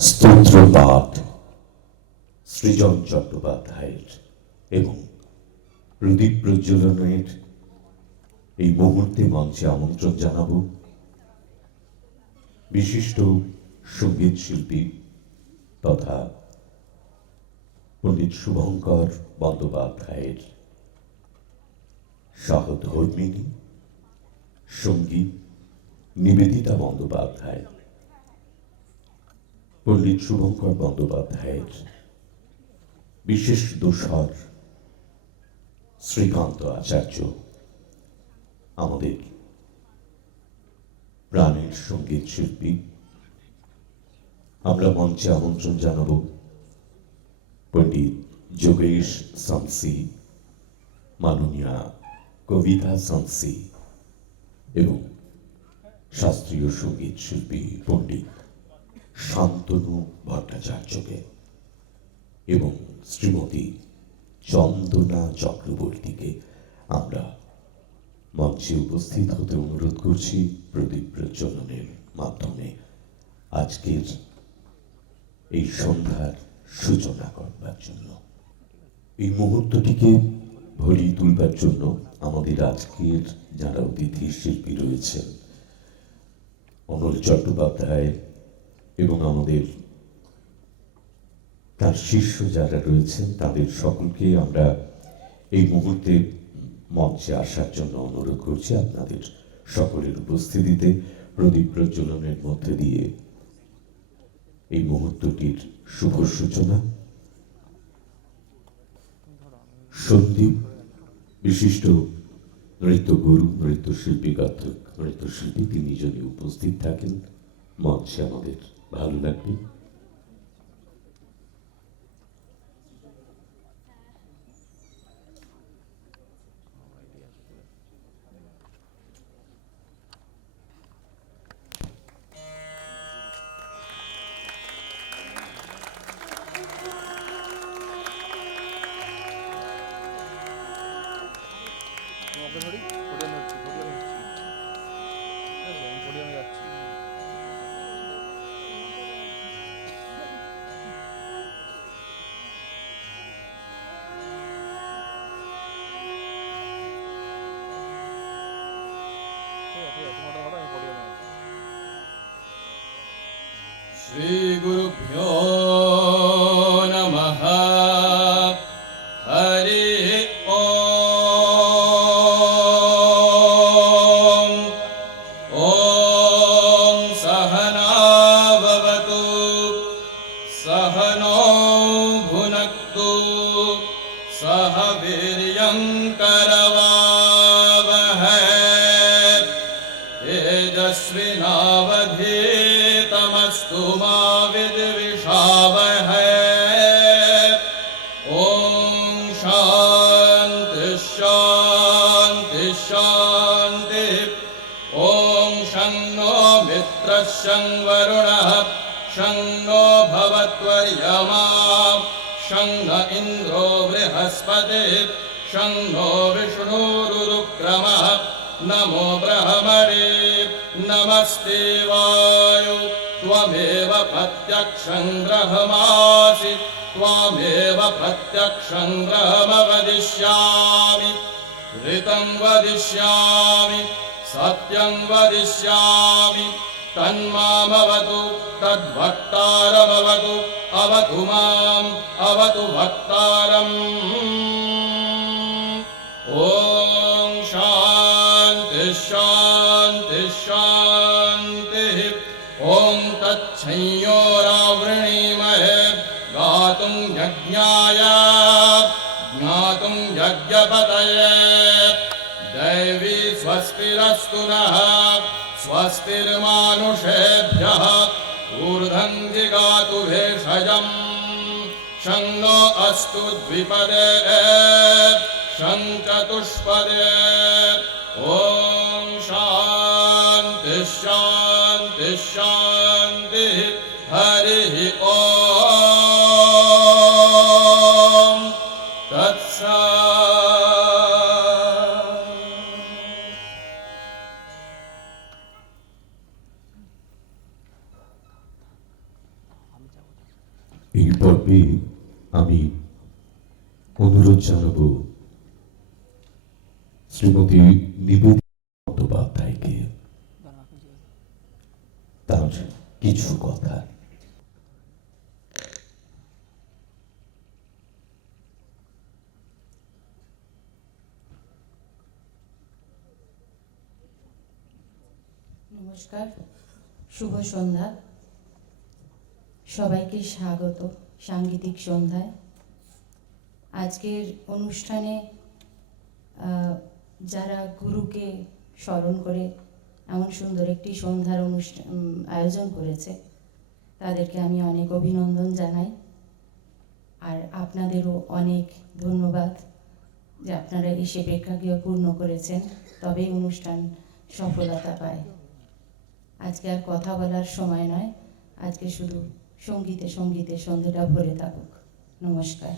স্তোত্রপাঠ সৃজন চট্টোপাধ্যায়ের এবং প্রদীপ প্রজ্বলনের এই মুহূর্তে মঞ্চে আমন্ত্রণ জানাব বিশিষ্ট সঙ্গীত শিল্পী তথা পণ্ডিত শুভঙ্কর বন্দ্যোপাধ্যায়ের সহধর্মিণী সঙ্গী নিবেদিতা বন্দ্যোপাধ্যায়। পণ্ডিত শুভঙ্কর বন্দ্যোপাধ্যায়ের বিশেষ দোসর শ্রীকান্ত আচার্য আমাদের প্রাণের সঙ্গীত শিল্পী। আমরা মঞ্চে আমন্ত্রণ জানাব পণ্ডিত যোগেশ সামসি, মাননীয়া কবিতা সামসি এবং শাস্ত্রীয় সঙ্গীত শিল্পী পণ্ডিত শান্তনু ভট্টাচার্যকে এবং শ্রীমতী চন্দনা চক্রবর্তীকে আমরা মঞ্চে উপস্থিত হতে অনুরোধ করছি প্রদীপ প্রজ্বলনের মাধ্যমে আজকের এই সন্ধ্যার সূচনা করবার জন্য। এই মুহূর্তটিকে ভরিয়ে তুলবার জন্য আমাদের আজকের যারা অতিথি শিল্পী রয়েছেন অমল চট্টোপাধ্যায় এবং আমাদের তার শিষ্য যারা রয়েছেন তাদের সকলকে আমরা এই মুহূর্তে মঞ্চে আসার জন্য অনুরোধ করছি। আপনাদের সকলের উপস্থিতিতে প্রদীপ প্রজ্বলনের মধ্যে দিয়ে এই মুহূর্তটির শুভ সূচনা। সন্দীপ বিশিষ্ট নৃত্যগুরু, নৃত্যশিল্পী, গায়ক, নৃত্যশিল্পী তিনি যদি উপস্থিত থাকেন মঞ্চে আমাদের ভালো লাগবে। श्रीगुरुभ्यो नमः। हरि ओम। ओम सहना भवतु सहनो भुनक्तु सह वीर्यं करवावहै तेजस्विनावधीतमस्तु मा विद्विषावहै। ओम शांति शांति शांति। ओम शं नो मित्रः शं वरुणः शं नो भवत्वर्यमा शं न इन्द्रो बृहस्पतिः शं नो विष्णुरुक्रमः। नमो ब्रह्मणे नमस्ते वायु त्वमेव प्रत्यक्षं ब्रह्मासि त्वमेव प्रत्यक्षं ब्रह्म वदिष्यामि। ऋतं वदिष्यामि सत्यं वदिष्यामि। तन्मामवतु तद्भक्तारमवतु अवतु माम् अवतु भक्तारम्। ओम शांति शांति शांति। ओम तच्छंयोरावृणीमहे गातुं यज्ञाय ज्ञातुं यज्ञपतये। दैवी स्वस्तिरस्तु नः स्वस्तिर्मानुषेभ्यः ऊर्ध्वं जिगातु भेषजम्। शं नो अस्तु द्विपदे शं चतुष्पदे। ओम शांति शांति शांति। हरि ओम तत्सत्। এই পর্বে আমি অনুরোধ জানাব শ্রীমতী নিবেদিতা বন্দ্যোপাধ্যায়কে তার কিছু কথা। নমস্কার, শুভ সন্ধ্যা। সবাইকে স্বাগত সাংগীতিক সন্ধ্যায়। আজকের অনুষ্ঠানে যারা গুরুকে স্মরণ করে এমন সুন্দর একটি সন্ধ্যার আয়োজন করেছে, তাদেরকে আমি অনেক অভিনন্দন জানাই। আর আপনাদেরও অনেক ধন্যবাদ যে আপনারা এসে প্রেক্ষাগৃহ পূর্ণ করেছেন, তবেই অনুষ্ঠান সফলতা পায়। আজকে আর কথা বলার সময় নয়, আজকে শুধু সঙ্গীতে সঙ্গীতে সন্ধ্যাটা ভরে থাকুক। নমস্কার।